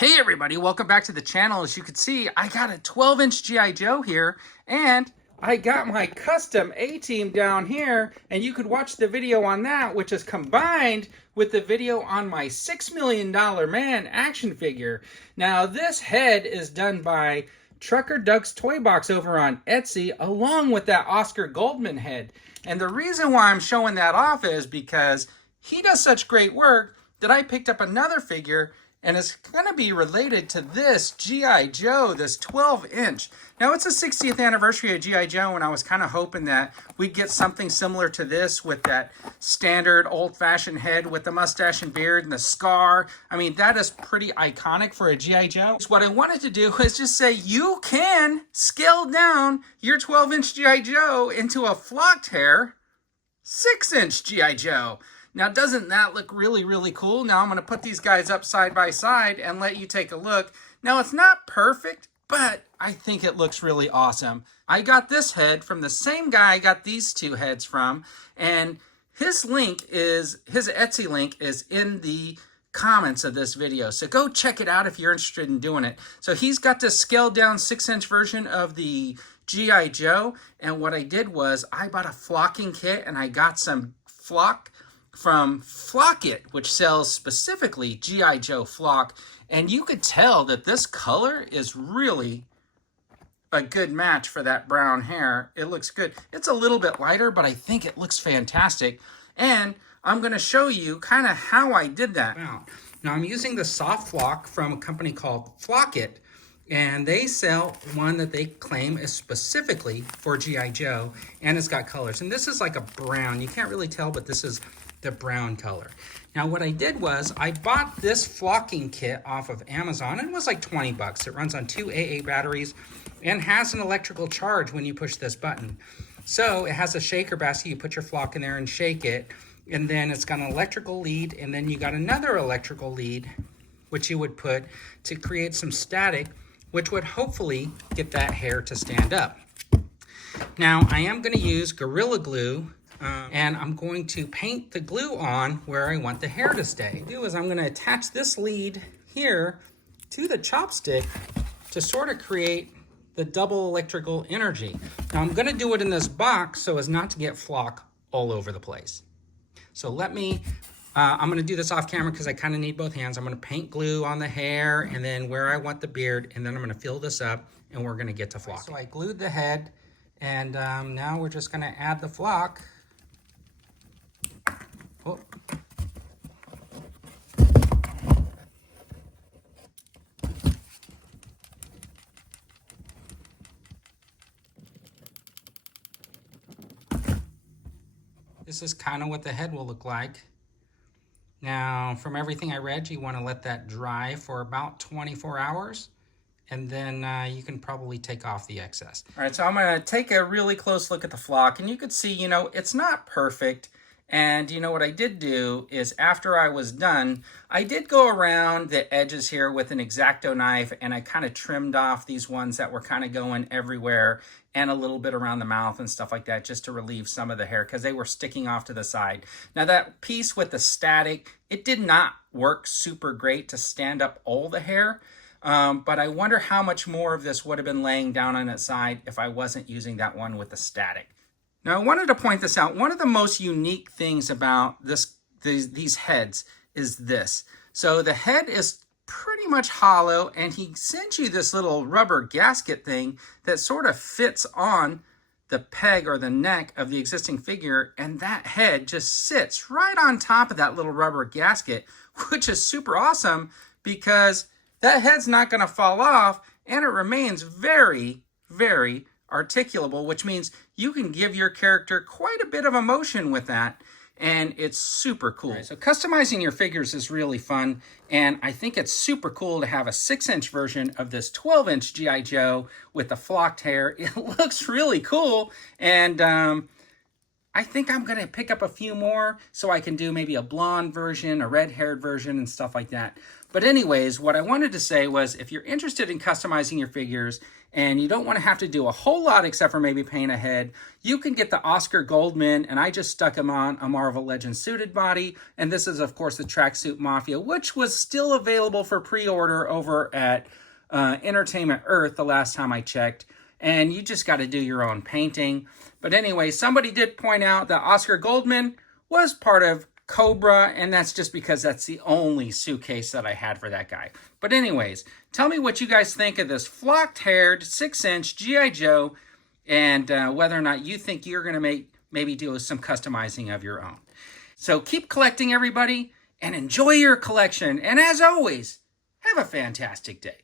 Hey everybody, welcome back to the channel. As you can see, I got a 12-inch G.I. Joe here, and I got my custom A-Team down here, and you could watch the video on that, which is combined with the video on my $6 million man action figure. Now, this head is done by Trucker Duck's Toy Box over on Etsy, along with that Oscar Goldman head. And the reason why I'm showing that off is because he does such great work that I picked up another figure, and it's going to be related to this G.I. Joe, this 12-inch. Now, it's the 60th anniversary of G.I. Joe, and I was kind of hoping that we'd get something similar to this with that standard old-fashioned head with the mustache and beard and the scar. I mean, that is pretty iconic for a G.I. Joe. So what I wanted to do is just say you can scale down your 12-inch G.I. Joe into a flocked hair 6-inch G.I. Joe. Now, doesn't that look really, really cool? Now, I'm going to put these guys up side by side and let you take a look. Now, it's not perfect, but I think it looks really awesome. I got this head from the same guy I got these two heads from, and his Etsy link is in the comments of this video. So go check it out if you're interested in doing it. So he's got this scaled down 6-inch version of the G.I. Joe, and what I did was I bought a flocking kit, and I got some flock from Flock It, which sells specifically G.I. Joe flock, and you could tell that this color is really a good match for that brown hair. It looks good. It's a little bit lighter, but I think it looks fantastic, and I'm going to show you kind of how I did that. Now, I'm using the soft flock from a company called Flock It, and they sell one that they claim is specifically for G.I. Joe, and it's got colors. And this is like a brown. You can't really tell, but this is the brown color. Now, what I did was I bought this flocking kit off of Amazon, and it was like 20 bucks. It runs on 2 AA batteries and has an electrical charge when you push this button. So it has a shaker basket. You put your flock in there and shake it, and then it's got an electrical lead, and then you got another electrical lead, which you would put to create some static, which would hopefully get that hair to stand up. Now, I am going to use Gorilla Glue, and I'm going to paint the glue on where I want the hair to stay. What I do is I'm going to attach this lead here to the chopstick to sort of create the double electrical energy. Now, I'm going to do it in this box so as not to get flock all over the place. So let me, I'm going to do this off camera because I kind of need both hands. I'm going to paint glue on the hair and then where I want the beard, and then I'm going to fill this up and we're going to get to flock. So I glued the head, and now we're just going to add the flock. Oh. This is kind of what the head will look like. Now, from everything I read, you want to let that dry for about 24 hours, and then you can probably take off the excess. All right, so I'm going to take a really close look at the flock, and you can see, you know, it's not perfect. And you know what I did do is after I was done, I did go around the edges here with an X-Acto knife, and I kind of trimmed off these ones that were kind of going everywhere and a little bit around the mouth and stuff like that, just to relieve some of the hair because they were sticking off to the side. Now, that piece with the static, it did not work super great to stand up all the hair, but I wonder how much more of this would have been laying down on its side if I wasn't using that one with the static. Now, I wanted to point this out. One of the most unique things about these heads is this. So the head is pretty much hollow, and he sends you this little rubber gasket thing that sort of fits on the peg or the neck of the existing figure, and that head just sits right on top of that little rubber gasket, which is super awesome because that head's not going to fall off, and it remains very, very articulable, which means you can give your character quite a bit of emotion with that, and it's super cool. Right, so customizing your figures is really fun, and I think it's super cool to have a 6-inch version of this 12-inch G.I. Joe with the flocked hair. It looks really cool, and I think I'm going to pick up a few more so I can do maybe a blonde version, a red-haired version, and stuff like that. But anyways, what I wanted to say was if you're interested in customizing your figures and you don't want to have to do a whole lot except for maybe paint a head, you can get the Oscar Goldman, and I just stuck him on a Marvel Legends suited body. And this is, of course, the Tracksuit Mafia, which was still available for pre-order over at Entertainment Earth the last time I checked. And you just got to do your own painting. But anyway, somebody did point out that Oscar Goldman was part of Cobra, and that's just because that's the only suitcase that I had for that guy. But anyways, tell me what you guys think of this flocked-haired 6-inch G.I. Joe, and whether or not you think you're going to maybe do some customizing of your own. So keep collecting, everybody, and enjoy your collection. And as always, have a fantastic day.